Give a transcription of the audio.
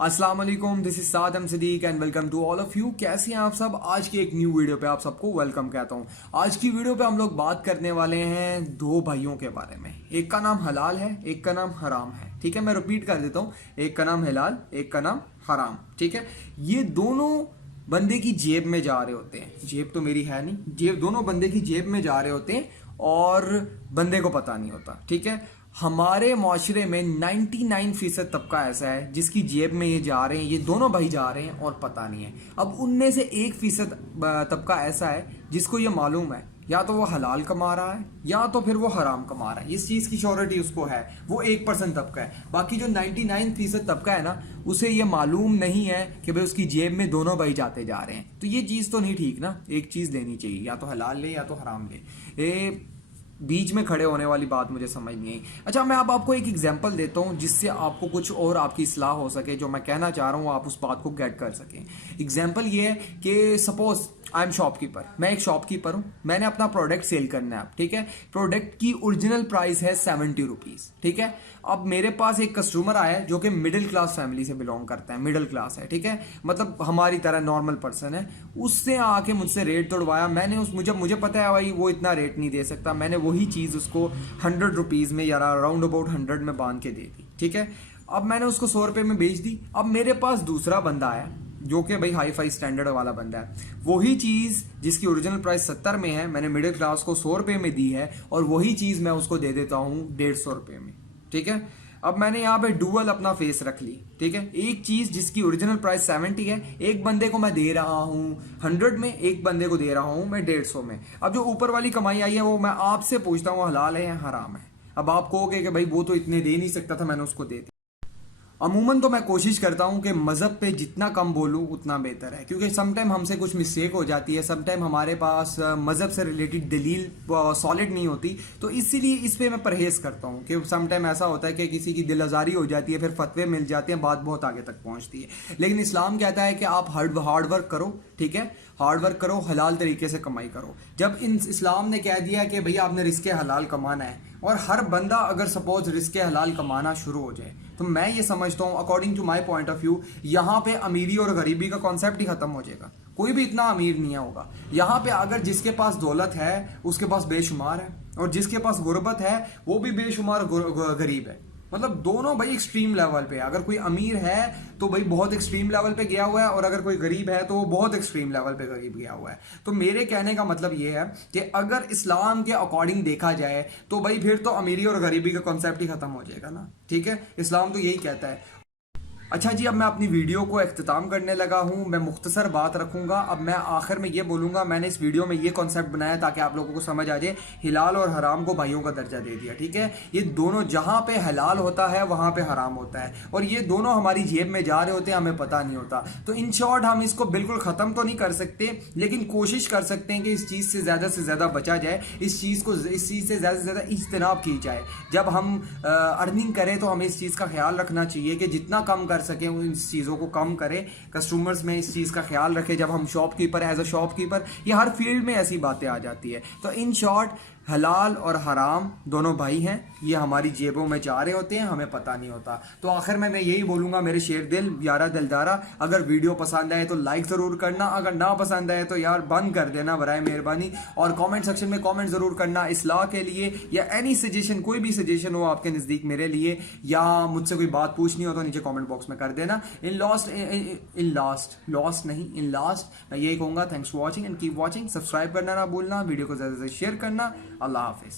अस्सलाम वालेकुम, this is Saddam Siddique and welcome to all of you. कैसे हैं आप सब? आज की एक न्यू वीडियो पे आप सबको वेलकम कहता हूं। आज की वीडियो पे हम लोग बात करने वाले हैं दो भाइयों के बारे में। एक का नाम हलाल है, एक का नाम हराम है। ठीक है, मैं रिपीट कर देता हूं, एक का नाम हलाल, एक का नाम हराम। ठीक है, ये दोनों बंदे की जेब में जा रहे होते हैं। जेब तो मेरी है नहीं, जेब दोनों बंदे की जेब में जा रहे होते हैं और बंदे को पता नहीं होता। ठीक है, हमारे माशरे में 99% तबका ऐसा है जिसकी जेब में ये जा रहे हैं, ये दोनों भाई जा रहे हैं और पता नहीं है। अब उनमें से 1% तबका ऐसा है जिसको ये मालूम है या तो वो हलाल कमा रहा है या तो फिर वो हराम कमा रहा है। इस चीज की श्योरिटी उसको है, वो 1% तबका है। बाकी जो 99% तबका है ना, उसे ये मालूम नहीं है कि भाई उसकी जेब में दोनों भाई जाते जा रहे हैं। तो ये चीज तो नहीं ठीक ना, एक चीज लेनी चाहिए, या तो हलाल ले या तो हराम ले। बीच में खड़े होने वाली बात मुझे समझ नहीं आई। अच्छा, मैं अब आपको एक एग्जांपल देता हूं जिससे आपको कुछ और आपकी इस्लाह हो सके। जो मैं कहना चाह रहा हूं आप उस बात को गेट कर सकें। एग्जांपल ये है कि सपोज आई एम शॉपकीपर, मैं एक शॉपकीपर हूं, मैंने अपना प्रोडक्ट सेल करना है। ठीक है, प्रोडक्ट की ओरिजिनल प्राइस है 70 रुपीज। ठीक है, अब मेरे पास एक कस्टमर आया है जो कि मिडिल क्लास फैमिली से बिलोंग करता है, मिडिल क्लास है। ठीक है, मतलब हमारी तरह नॉर्मल पर्सन है। उससे आके मुझसे रेट तोड़वाया मैंने। मुझे पता है भाई वो इतना रेट नहीं दे सकता। मैंने वही चीज उसको 100 रुपीज में या राउंड अबाउट 100 में बांध के दे दी। ठीक है, अब मैंने उसको 100 रुपए में बेच दी। अब मेरे पास दूसरा बंदा है जो कि भाई हाई फाई स्टैंडर्ड वाला बंदा है। वही चीज जिसकी ओरिजिनल प्राइस 70 में है, मैंने मिडिल क्लास को 100 रुपए में दी है और वही चीज मैं उसको दे देता हूं 150 रुपए में। ठीक है, अब मैंने यहाँ पे डुअल अपना फेस रख ली। ठीक है, एक चीज जिसकी ओरिजिनल प्राइस 70 है, एक बंदे को मैं दे रहा हूं 100 में, एक बंदे को दे रहा हूं मैं 150 में। अब जो ऊपर वाली कमाई आई है वो मैं आपसे पूछता हूँ हलाल है या हराम है? अब आप कहोगे कि भाई वो तो इतने दे नहीं सकता था, मैंने उसको दे दिया। अमूमन तो मैं कोशिश करता हूं कि मजहब पे जितना कम बोलूं उतना बेहतर है, क्योंकि समटाइम हमसे कुछ मिस्टेक हो जाती है, समटाइम हमारे पास मजहब से रिलेटेड दलील सॉलिड नहीं होती। तो इसीलिए इस पे मैं परहेज करता हूं कि समटाइम ऐसा होता है कि किसी की दिल आजारी हो जाती है, फिर फतवे मिल जाते हैं, बात बहुत आगे तक पहुंचती है। लेकिन इस्लाम कहता है कि आप हार्ड वर्क करो। ठीक है, हार्ड वर्क करो, हलाल तरीके से कमाई करो। जब इन इस्लाम ने कह दिया कि भैया आपने रिस्क हलाल कमाना है, और हर बंदा अगर सपोज रिस्क हलाल कमाना शुरू हो जाए, तो मैं ये समझता हूं according to my point of view, यहां पे अमीरी और गरीबी का कॉन्सेप्ट ही खत्म हो जाएगा। कोई भी इतना अमीर नहीं होगा यहां पे। अगर जिसके पास दौलत है उसके पास बेशुमार है, और जिसके पास गुर्बत है वो भी बेशुमार गरीब है। मतलब दोनों भाई एक्सट्रीम लेवल पे। अगर कोई अमीर है तो भाई बहुत एक्सट्रीम लेवल पे गया हुआ है, और अगर कोई गरीब है तो वो बहुत एक्सट्रीम लेवल पे गरीब गया हुआ है। तो मेरे कहने का मतलब ये है कि अगर इस्लाम के अकॉर्डिंग देखा जाए तो भाई फिर तो अमीरी और गरीबी का कॉन्सेप्ट ही खत्म हो जाएगा ना। ठीक है, इस्लाम तो यही कहता है। अच्छा जी, अब मैं अपनी वीडियो को अख्तिताम करने लगा हूं। मैं मुख्तसर बात रखूंगा। अब मैं आखिर में ये बोलूंगा, मैंने इस वीडियो में ये कॉन्सेप्ट बनाया ताकि आप लोगों को समझ आ जाए, हिलाल और हराम को भाइयों का दर्जा दे दिया। ठीक है, ये दोनों जहां पे हलाल होता है वहां पे हराम होता है, और ये दोनों हमारी जेब में जा रहे होते हैं, हमें पता नहीं होता। तो इन शॉर्ट हम इसको बिल्कुल खत्म तो नहीं कर सकते, लेकिन कोशिश कर सकते हैं कि इस चीज से ज्यादा बचा जाए, इस चीज से ज्यादा इज्तनाब की जाए। जब हम अर्निंग करें तो हमें इस चीज का ख्याल रखना चाहिए कि जितना कम कर सके इन चीजों को कम करें। कस्टमर्स में इस चीज का ख्याल रखें। जब हम शॉपकीपर, एज अ शॉपकीपर, ये हर फील्ड में ऐसी बातें आ जाती है। तो इन शॉर्ट, हलाल और हराम दोनों भाई हैं, ये हमारी जेबों में जा रहे होते हैं, हमें पता नहीं होता। तो आखिर में मैं यही बोलूंगा, मेरे शेर दिल यारा दिलदारा, अगर वीडियो पसंद आए तो लाइक जरूर करना, अगर ना पसंद आए तो यार बंद कर देना बराए मेहरबानी। और कमेंट सेक्शन में कमेंट जरूर करना इस्लाह के लिए, या एनी सजेशन, कोई भी सजेशन हो आपके नजदीक मेरे लिए, या मुझसे कोई बात पूछनी हो तो नीचे कमेंट बॉक्स में कर देना। इन लास्ट मैं यही कहूंगा, thanks for watching and keep watching. Subscribe करना ना भूलना, वीडियो को ज्यादा से शेयर करना। अल्लाह हाफिज।